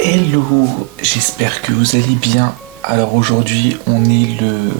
Hello, j'espère que vous allez bien. Alors aujourd'hui, on est le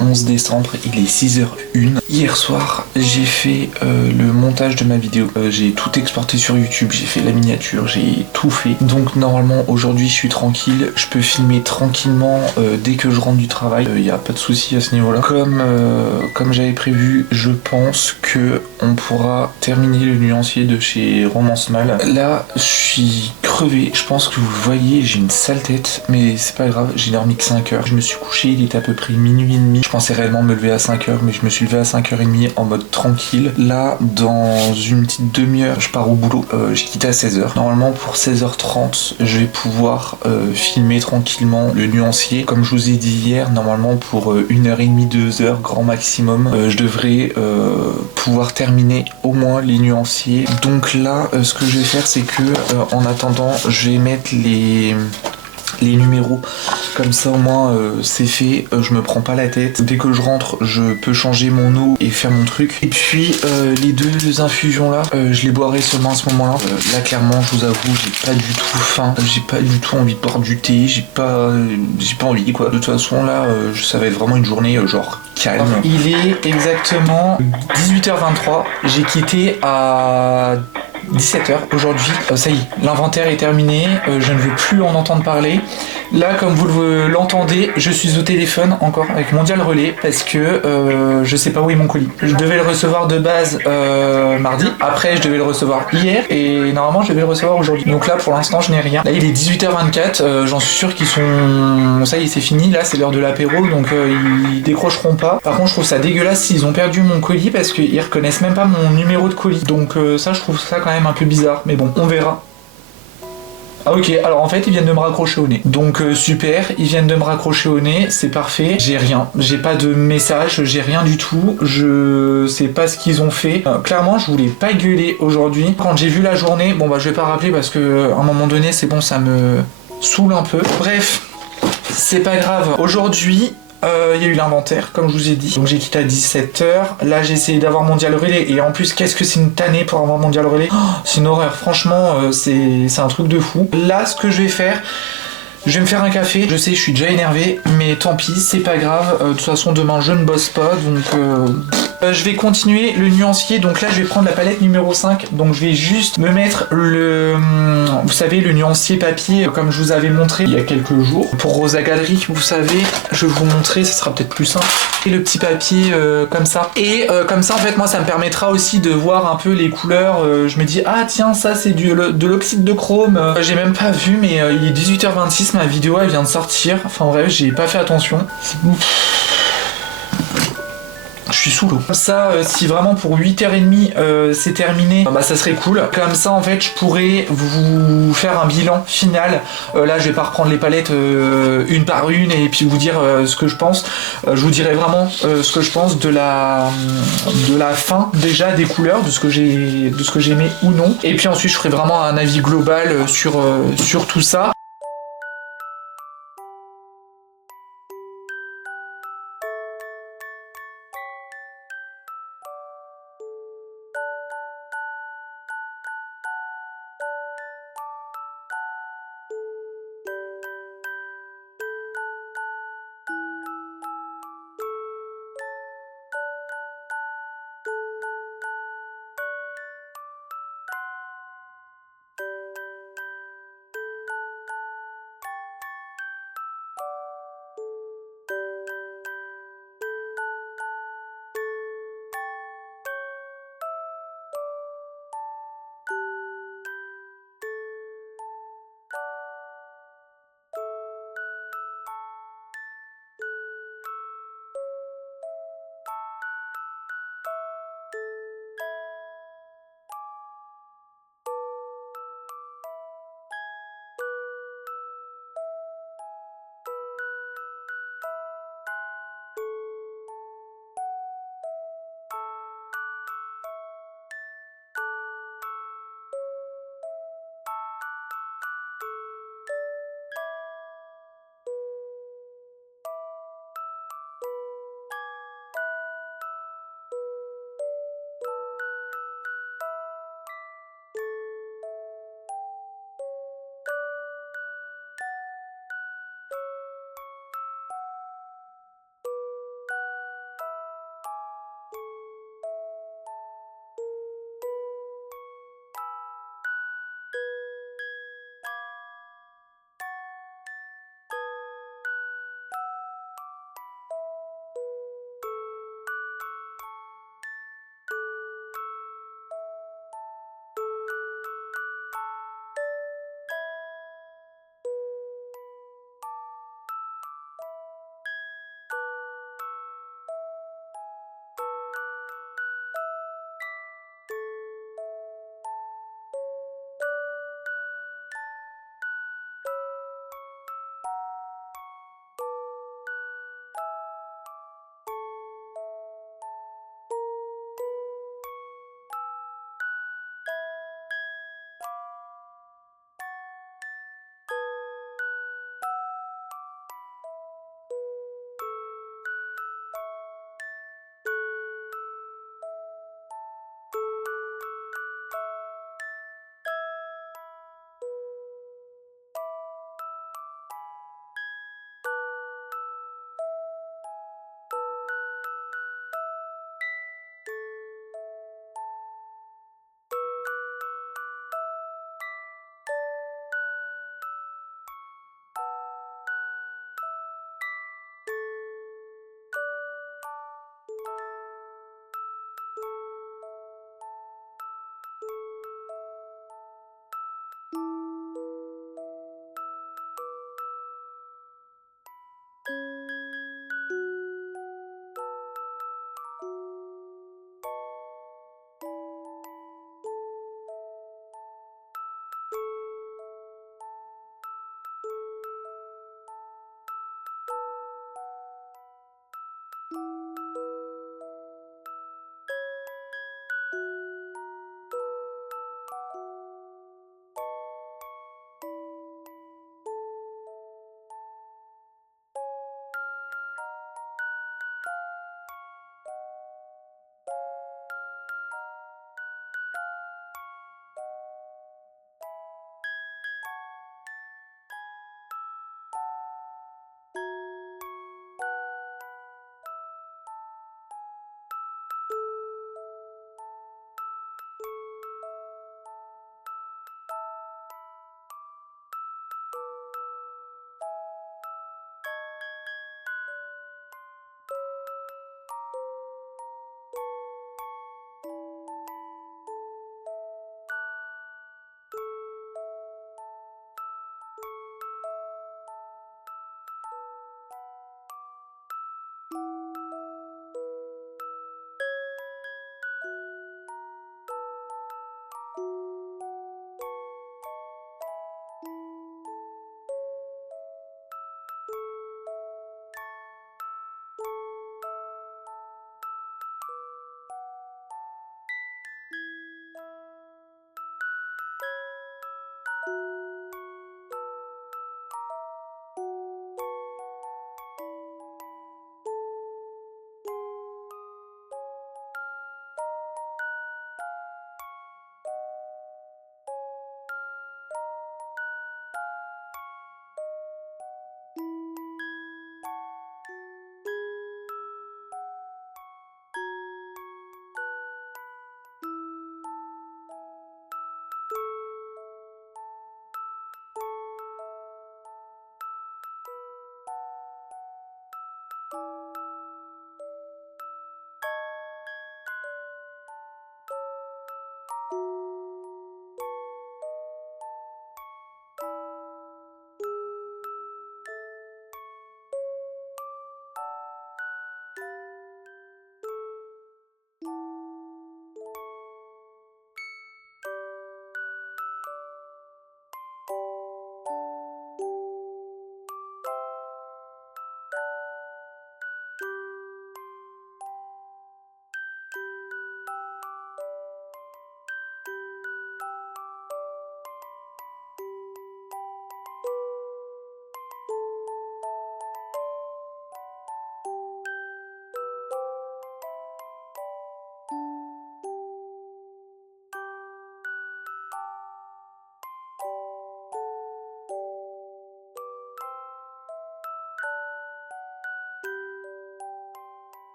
11 décembre, il est 6h01. Hier soir, j'ai fait le montage de ma vidéo. J'ai tout exporté sur YouTube, j'ai fait la miniature, j'ai tout fait. Donc normalement, aujourd'hui, je suis tranquille. Je peux filmer tranquillement dès que je rentre du travail. Il n'y a pas de souci à ce niveau-là. Comme j'avais prévu, je pense que on pourra terminer le nuancier de chez Romance Mal. Là, je suis crevé. Je pense que vous le voyez, j'ai une sale tête. Mais c'est pas grave, j'ai dormi que 5 heures. Je me suis couché, il était à peu près minuit et demi. Je pensais réellement me lever à 5 heures, mais je me suis levé à 5h30 en mode tranquille. Là, dans une petite demi-heure, je pars au boulot. J'ai quitté à 16h. Normalement, pour 16h30, je vais pouvoir filmer tranquillement le nuancier. Comme je vous ai dit hier, normalement, pour 1h30, 2h, grand maximum, je devrais pouvoir terminer au moins les nuanciers. Donc là, ce que je vais faire, c'est que en attendant, je vais mettre les numéros, comme ça au moins c'est fait, je me prends pas la tête. Dès que je rentre, je peux changer mon eau et faire mon truc. Et puis les deux infusions là, je les boirai seulement à ce moment là. Là clairement, je vous avoue, j'ai pas du tout faim, j'ai pas du tout envie de boire du thé, j'ai pas envie quoi. De toute façon là, ça va être vraiment une journée genre calme. Il est exactement 18h23, j'ai quitté à 17h aujourd'hui. Ça y est, l'inventaire est terminé, je ne veux plus en entendre parler. Là, comme vous l'entendez, je suis au téléphone encore avec Mondial Relais parce que je sais pas où est mon colis. Je devais le recevoir de base mardi, après je devais le recevoir hier et normalement je devais le recevoir aujourd'hui. Donc là pour l'instant je n'ai rien. Là il est 18h24, j'en suis sûr qu'ils sont... Ça y est, c'est fini, là c'est l'heure de l'apéro donc ils décrocheront pas. Par contre je trouve ça dégueulasse s'ils ont perdu mon colis parce qu'ils reconnaissent même pas mon numéro de colis. Donc ça je trouve ça quand même un peu bizarre, mais bon, on verra. Ah ok, alors en fait ils viennent de me raccrocher au nez. Donc super, ils viennent de me raccrocher au nez, c'est parfait. J'ai rien, j'ai pas de message, j'ai rien du tout. Je sais pas ce qu'ils ont fait. Clairement je voulais pas gueuler aujourd'hui. Quand j'ai vu la journée, bon bah je vais pas rappeler parce que à un moment donné c'est bon, ça me saoule un peu. Bref, c'est pas grave. Aujourd'hui, il y a eu l'inventaire, comme je vous ai dit. Donc j'ai quitté à 17h. Là, j'ai essayé d'avoir Mondial Relais. Et en plus, qu'est-ce que c'est une tannée pour avoir Mondial Relais. Oh, c'est une horreur. Franchement, c'est un truc de fou. Là, ce que je vais faire... Je vais me faire un café, je sais je suis déjà énervé, mais tant pis, c'est pas grave, de toute façon demain je ne bosse pas, donc je vais continuer le nuancier, donc là je vais prendre la palette numéro 5, donc je vais juste me mettre vous savez, le nuancier papier, comme je vous avais montré il y a quelques jours. Pour Rosa Galerie, vous savez, je vais vous montrer, ça sera peut-être plus simple. Et le petit papier comme ça. Et comme ça en fait moi ça me permettra aussi de voir un peu les couleurs, je me dis ah tiens ça c'est de l'oxyde de chrome, j'ai même pas vu mais il est 18h26, ma vidéo elle vient de sortir, enfin bref j'ai pas fait attention. Je suis sous l'eau. Comme ça, si vraiment pour 8h30 c'est terminé, bah ça serait cool. Comme ça, en fait, je pourrais vous faire un bilan final. Là, je vais pas reprendre les palettes une par une et puis vous dire ce que je pense. Je vous dirai vraiment ce que je pense de la fin déjà des couleurs, de ce que j'aimais ou non. Et puis ensuite, je ferai vraiment un avis global sur tout ça.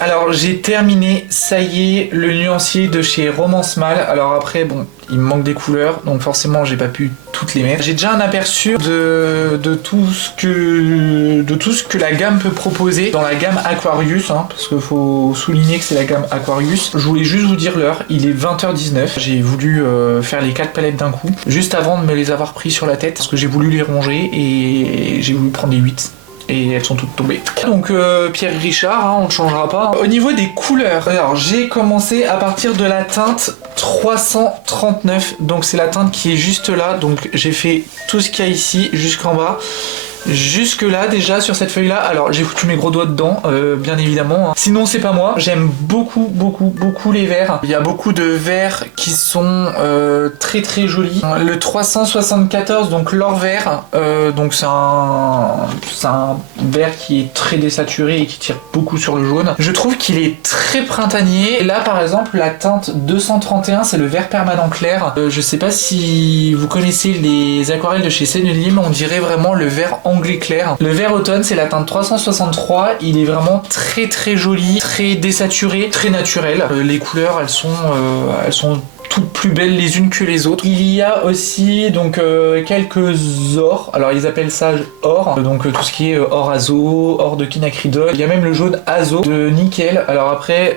Alors j'ai terminé, ça y est, le nuancier de chez Romance Mal. Alors après, bon, il me manque des couleurs, donc forcément j'ai pas pu toutes les mettre. J'ai déjà un aperçu de tout ce que la gamme peut proposer dans la gamme Aquarius, hein, parce qu'il faut souligner que c'est la gamme Aquarius. Je voulais juste vous dire l'heure, il est 20h19. J'ai voulu faire les 4 palettes d'un coup, juste avant de me les avoir pris sur la tête, parce que j'ai voulu les ronger et j'ai voulu prendre les 8. Et elles sont toutes tombées. Donc Pierre Richard, hein, on ne changera pas. Au niveau des couleurs, alors j'ai commencé à partir de la teinte 339. Donc c'est la teinte qui est juste là. Donc j'ai fait tout ce qu'il y a ici jusqu'en bas. Jusque là déjà sur cette feuille là, alors j'ai foutu mes gros doigts dedans bien évidemment, hein. Sinon c'est pas moi, j'aime beaucoup les verts. Il y a beaucoup de verts qui sont très très jolis. Le 374 donc l'or vert, donc c'est un vert qui est très désaturé et qui tire beaucoup sur le jaune. Je trouve qu'il est très printanier. Et là par exemple la teinte 231 c'est le vert permanent clair. Je sais pas si vous connaissez les aquarelles de chez Sennelier, on dirait vraiment le vert anglais clair. Le vert automne c'est la teinte 363, il est vraiment très très joli, très désaturé, très naturel. Les couleurs elles sont toutes plus belles les unes que les autres. Il y a aussi donc quelques ors, alors ils appellent ça or, donc tout ce qui est or azo, or de quinacridone. Il y a même le jaune azo de nickel. Alors après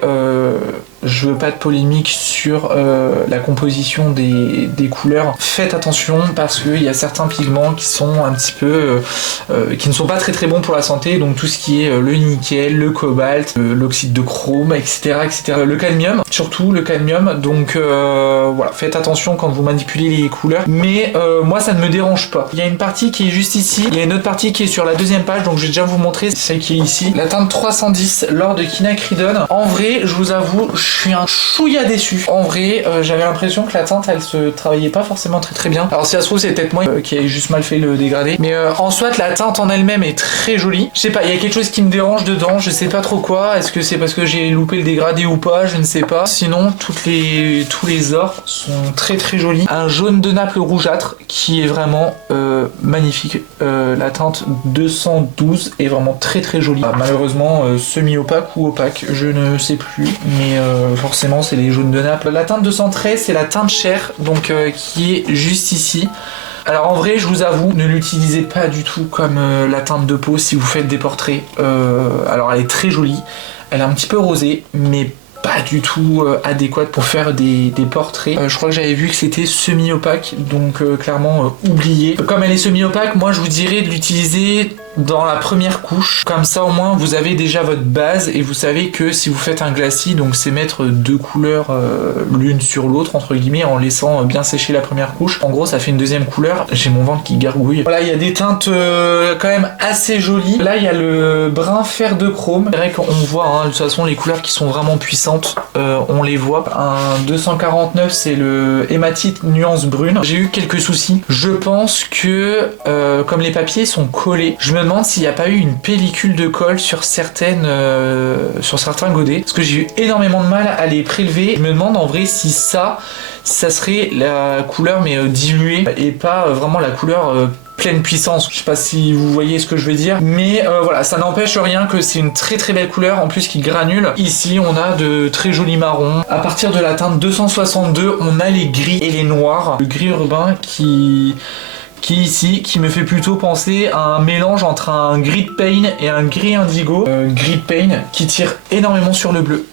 je veux pas de polémique sur la composition des couleurs. Faites attention parce qu'il y a certains pigments qui sont un petit peu qui ne sont pas très très bons pour la santé, donc tout ce qui est le nickel, le cobalt, l'oxyde de chrome, etc., etc. Le cadmium, surtout le cadmium, donc voilà, faites attention quand vous manipulez les couleurs, mais moi ça ne me dérange pas. Il y a une partie qui est juste ici, il y a une autre partie qui est sur la deuxième page, donc je vais déjà vous montrer celle qui est ici. La teinte 310, l'or de quinacridone. En vrai, je vous avoue, je suis un chouïa déçu. En vrai, j'avais l'impression que la teinte elle se travaillait pas forcément très très bien. Alors si ça se trouve c'est peut-être moi qui ai juste mal fait le dégradé, mais en soit la teinte en elle-même est très jolie. Je sais pas, il y a quelque chose qui me dérange dedans, je sais pas trop quoi. Est-ce que c'est parce que j'ai loupé le dégradé ou pas, je ne sais pas. Sinon tous les ors sont très très jolis. Un jaune de Naples rougeâtre qui est vraiment magnifique. La teinte 212 est vraiment très très jolie. Malheureusement semi-opaque ou opaque, je ne sais plus, mais forcément c'est les jaunes de Naples. La teinte 213 c'est la teinte chair, donc qui est juste ici. Alors en vrai, je vous avoue, ne l'utilisez pas du tout comme la teinte de peau si vous faites des portraits. Alors elle est très jolie, elle est un petit peu rosée, mais pas du tout adéquate pour faire des portraits. Je crois que j'avais vu que c'était semi-opaque, donc clairement oublié. Comme elle est semi-opaque, moi je vous dirais de l'utiliser dans la première couche. Comme ça au moins vous avez déjà votre base et vous savez que si vous faites un glacis, donc c'est mettre deux couleurs l'une sur l'autre entre guillemets en laissant bien sécher la première couche. En gros ça fait une deuxième couleur. J'ai mon ventre qui gargouille. Voilà, il y a des teintes quand même assez jolies. Là il y a le brun fer de chrome. C'est vrai qu'on voit hein, de toute façon les couleurs qui sont vraiment puissantes, on les voit. Un 249 c'est le hématite nuance brune. J'ai eu quelques soucis. Je pense que comme les papiers sont collés, je me demande s'il n'y a pas eu une pellicule de colle sur certains godets, parce que j'ai eu énormément de mal à les prélever. Je me demande en vrai si ça serait la couleur mais diluée et pas vraiment la couleur pleine puissance. Je sais pas si vous voyez ce que je veux dire, mais voilà, ça n'empêche rien que c'est une très très belle couleur en plus qui granule. Ici on a de très jolis marrons. À partir de la teinte 262 on a les gris et les noirs. Le gris urbain qui ici, qui me fait plutôt penser à un mélange entre un gris de pain et un gris indigo. Gris de pain qui tire énormément sur le bleu.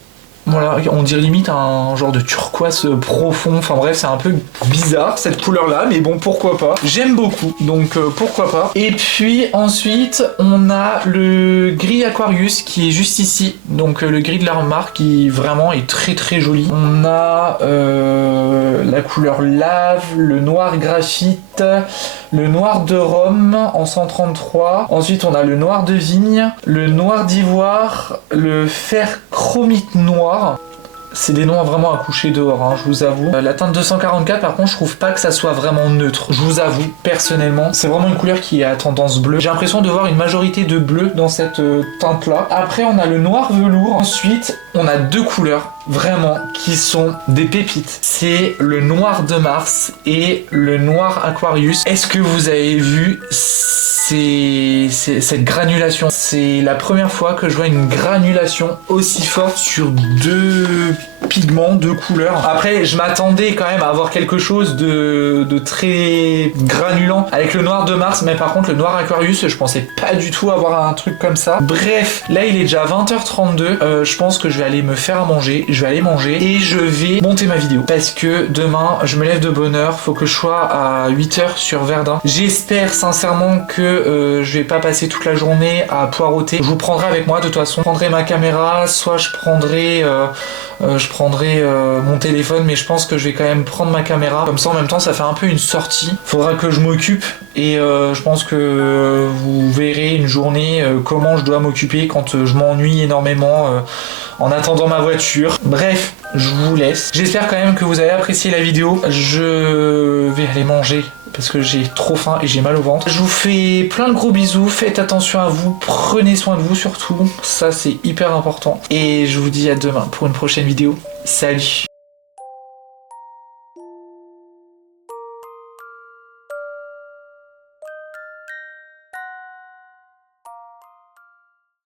Voilà, on dirait limite un genre de turquoise profond. Enfin bref, c'est un peu bizarre cette couleur-là, mais bon, pourquoi pas. J'aime beaucoup, donc pourquoi pas. Et puis ensuite, on a le gris Aquarius qui est juste ici. Donc le gris de la marque qui vraiment est très très joli. On a la couleur lave, le noir graphite, le noir de Rome en 133. Ensuite, on a le noir de vigne, le noir d'ivoire, le fer chromite noir. C'est des noms vraiment à coucher dehors, hein, je vous avoue. La teinte 244, par contre, je trouve pas que ça soit vraiment neutre. Je vous avoue, personnellement, c'est vraiment une couleur qui est à tendance bleue. J'ai l'impression de voir une majorité de bleu dans cette teinte-là. Après, on a le noir velours. Ensuite, on a deux couleurs, vraiment, qui sont des pépites. C'est le noir de Mars et le noir Aquarius. Est-ce que vous avez vu cette granulation? C'est la première fois que je vois une granulation aussi forte sur deux pigments, deux couleurs. Après, je m'attendais quand même à avoir quelque chose de très granulant avec le noir de Mars, mais par contre le noir Aquarius, je pensais pas du tout avoir un truc comme ça. Bref, là il est déjà 20h32, je pense que je vais aller me faire à manger, je vais aller manger et je vais monter ma vidéo parce que demain je me lève de bonne heure, faut que je sois à 8h sur Verdun. J'espère sincèrement que je vais pas passer toute la journée à poireauter. Je vous prendrai avec moi de toute façon. Je prendrai ma caméra, soit je prendrai mon téléphone, mais je pense que je vais quand même prendre ma caméra. Comme ça en même temps ça fait un peu une sortie. Faudra que je m'occupe et je pense que vous verrez une journée comment je dois m'occuper quand je m'ennuie énormément en attendant ma voiture. Bref, je vous laisse. J'espère quand même que vous avez apprécié la vidéo. Je vais aller manger parce que j'ai trop faim et j'ai mal au ventre. Je vous fais plein de gros bisous, faites attention à vous, prenez soin de vous surtout, ça c'est hyper important. Et je vous dis à demain pour une prochaine vidéo. Salut!